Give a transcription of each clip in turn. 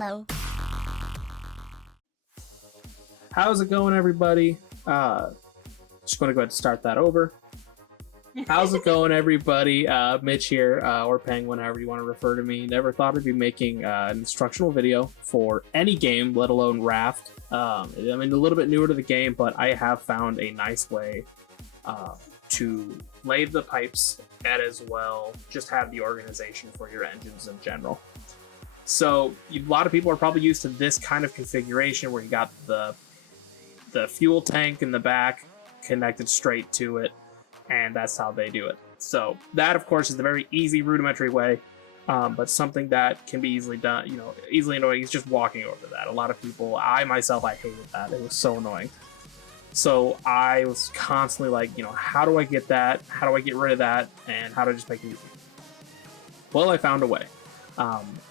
Hello. How's it going, everybody? Just going to go ahead and start that over. How's it going, everybody? Mitch here, or Penguin, however you want to refer to me. Never thought I'd be making an instructional video for any game, let alone Raft. I mean, a little bit newer to the game, but I have found a nice way to lay the pipes and as well just have the organization for your engines in general. So a lot of people are probably used to this kind of configuration where you got the fuel tank in the back connected straight to it, and that's how they do it. So that, of course, is the very easy rudimentary way, but something that can be easily done, easily annoying is just walking over that. A lot of people, I myself, I hated that. It was so annoying. So I was constantly like, how do I get that? How do I get rid of that? And how do I just make it easy? Well, I found a way.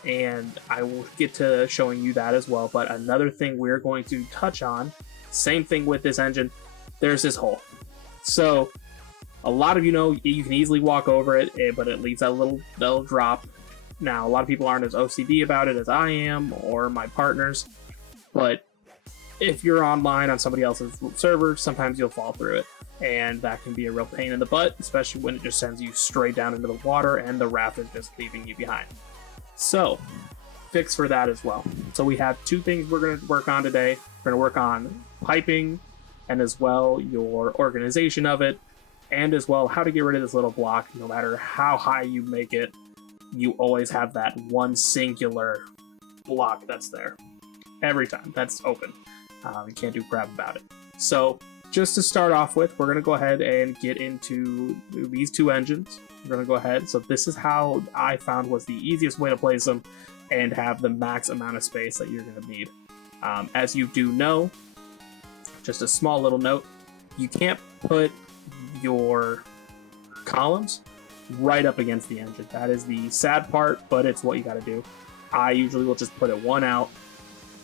And I will get to showing you that as well. But another thing we're going to touch on, same thing with this engine, there's this hole. So a lot of you know you can easily walk over it, but it leaves that little drop. Now, a lot of people aren't as OCD about it as I am or my partners, but if you're online on somebody else's server, sometimes you'll fall through it, and that can be a real pain in the butt, especially when it just sends you straight down into the water and the raft is just leaving you behind. So, fix for that as well. So we have two things we're going to work on today. We're going to work on piping and as well your organization of it, and as well how to get rid of this little block. No matter how high you make it, you always have that one singular block that's there every time that's open. You can't do crap about it. So just to start off with, we're going to go ahead and get into these two engines. We're going to go ahead. So this is how I found was the easiest way to place them and have the max amount of space that you're going to need. As you do know, just a small little note, you can't put your columns right up against the engine. That is the sad part, but it's what you got to do. I usually will just put it one out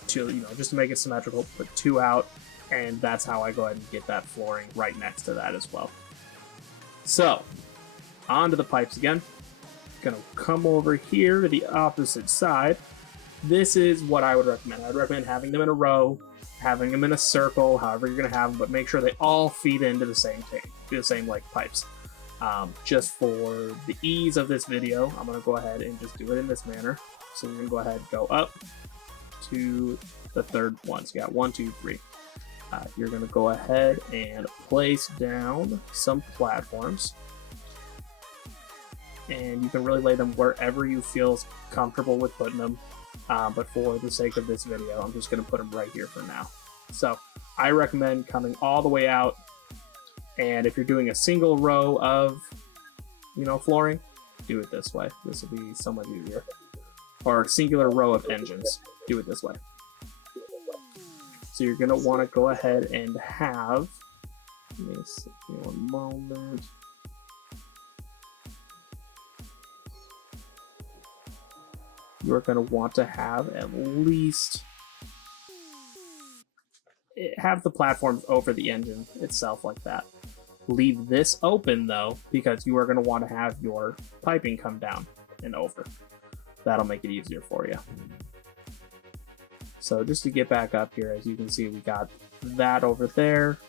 to, just to make it symmetrical, put two out, and that's how I go ahead and get that flooring right next to that as well. So, onto the pipes again. Gonna come over here to the opposite side. This is what I would recommend. I would recommend having them in a row, having them in a circle, however you're gonna have them, but make sure they all feed into the same tank, the same like pipes. Just for the ease of this video, I'm gonna go ahead and just do it in this manner. So we're gonna go ahead and go up to the third one. So you got 1, 2, 3. You're going to go ahead and place down some platforms, and you can really lay them wherever you feel comfortable with putting them, but for the sake of this video, I'm just going to put them right here for now. So I recommend coming all the way out, and if you're doing a single row of flooring, do it this way. This will be so much easier. Or a singular row of engines, do it this way. So you're going to want to go ahead and have, let me see, one moment. You're going to want to have at least, have the platforms over the engine itself like that. Leave this open though, because you are going to want to have your piping come down and over. That'll make it easier for you. So just to get back up here, as you can see, we got that over there.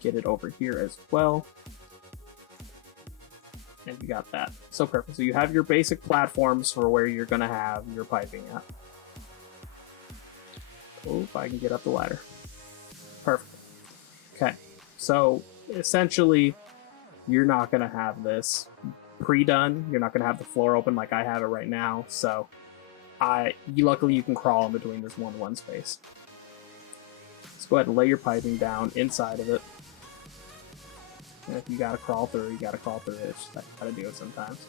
Get it over here as well. And you got that. So perfect. So you have your basic platforms for where you're going to have your piping at. Oh, if I can get up the ladder. Perfect. Okay. So essentially, you're not going to have this pre-done. You're not going to have the floor open like I have it right now. So luckily you can crawl in between this 1-1 space. Let's go ahead and lay your piping down inside of it. And if you gotta crawl through, you gotta crawl through it. It's just, I gotta do it sometimes.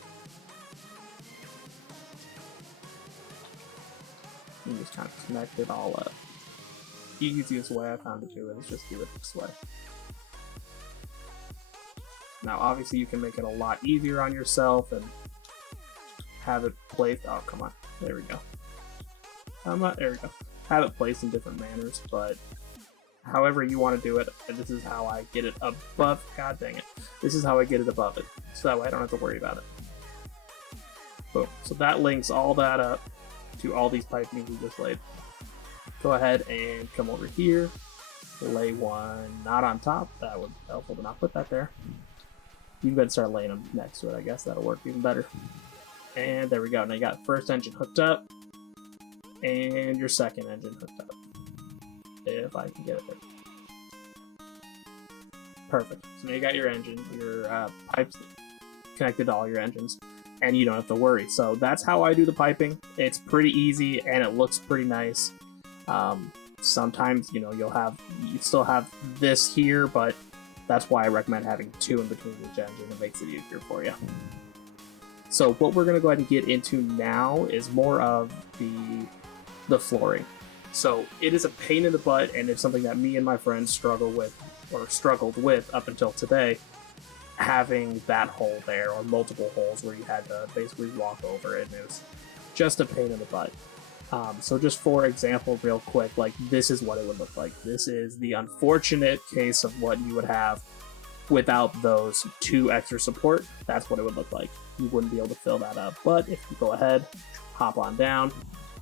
You just kind of connect it all up. The easiest way I found to do it is just do it this way. Now obviously you can make it a lot easier on yourself and have it placed, oh come on, there we go. There we go. Have it placed in different manners, but however you want to do it, this is how I get it above, god dang it. This is how I get it above it, so that way I don't have to worry about it. Boom. So that links all that up. to all these piping we just laid. Go ahead and come over here, lay one not on top. That would be helpful to not put that there. You can go ahead and start laying them next to it. I guess that'll work even better. And there we go. Now you got first engine hooked up and your second engine hooked up. If I can get it there. Perfect. So now you got your engine, your pipes connected to all your engines, and you don't have to worry. So that's how I do the piping. It's pretty easy and it looks pretty nice. Sometimes, you know, you still have this here, but that's why I recommend having two in between each engine. It makes it easier for you. So what we're going to go ahead and get into now is more of the flooring. So it is a pain in the butt, and it's something that me and my friends struggled with up until today, having that hole there, or multiple holes where you had to basically walk over it, and it was just a pain in the butt. So just for example, real quick, like this is what it would look like. This is the unfortunate case of what you would have without those two extra support. That's what it would look like. You wouldn't be able to fill that up. But if you go ahead, hop on down,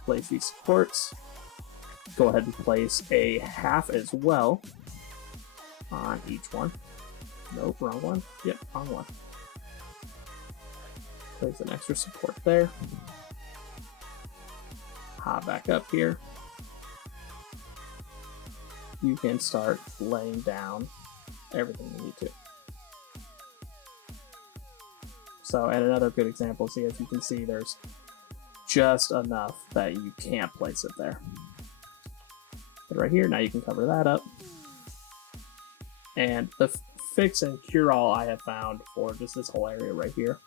place these supports, go ahead and place a half as well on each one. Nope, wrong one. Yep, wrong one. Place an extra support there. Hop back up here. You can start laying down everything you need to. So, and another good example, see, as you can see, there's just enough that you can't place it there. But right here, now you can cover that up. And the fix and cure-all I have found for just this whole area right here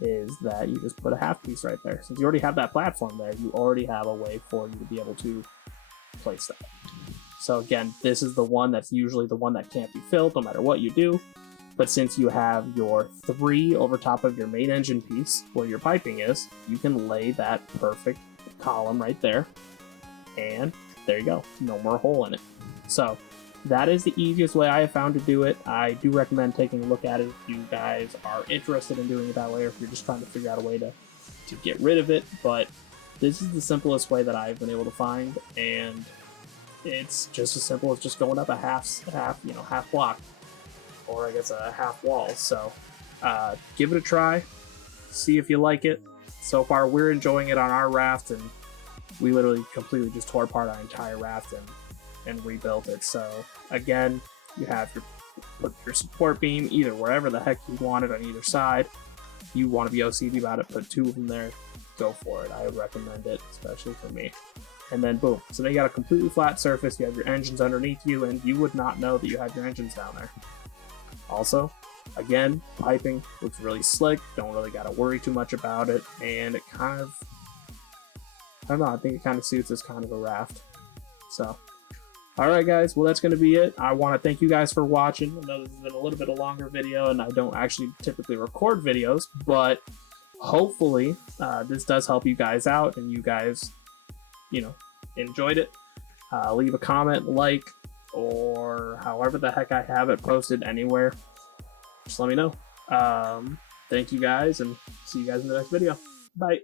is that you just put a half piece right there. Since you already have that platform there, you already have a way for you to be able to place that. So again, this is the one that's usually the one that can't be filled no matter what you do. But since you have your 3 over top of your main engine piece where your piping is, you can lay that perfect column right there. And there you go, no more hole in it. So that is the easiest way I have found to do it. I do recommend taking a look at it if you guys are interested in doing it that way, or if you're just trying to figure out a way to get rid of it. But this is the simplest way that I've been able to find, and it's just as simple as just going up a half block, or I guess a half wall. So give it a try, see if you like it. So far, we're enjoying it on our raft, and we literally completely just tore apart our entire raft and rebuilt it. So again, you have put your support beam either wherever the heck you want it on either side. You want to be OCD about it, put 2 of them there, go for it. I would recommend it, especially for me. And then boom, so now you got a completely flat surface, you have your engines underneath you, and you would not know that you had your engines down there. Also, again, piping looks really slick, don't really got to worry too much about it, and it kind of, I don't know, I think it kind of suits as kind of a raft. So alright guys, well that's going to be it. I want to thank you guys for watching. I know this has been a little bit a longer video, and I don't actually typically record videos, but hopefully this does help you guys out, and you guys, you know, enjoyed it. Leave a comment, like, or however the heck I have it posted anywhere. Just let me know. Thank you guys, and see you guys in the next video. Bye.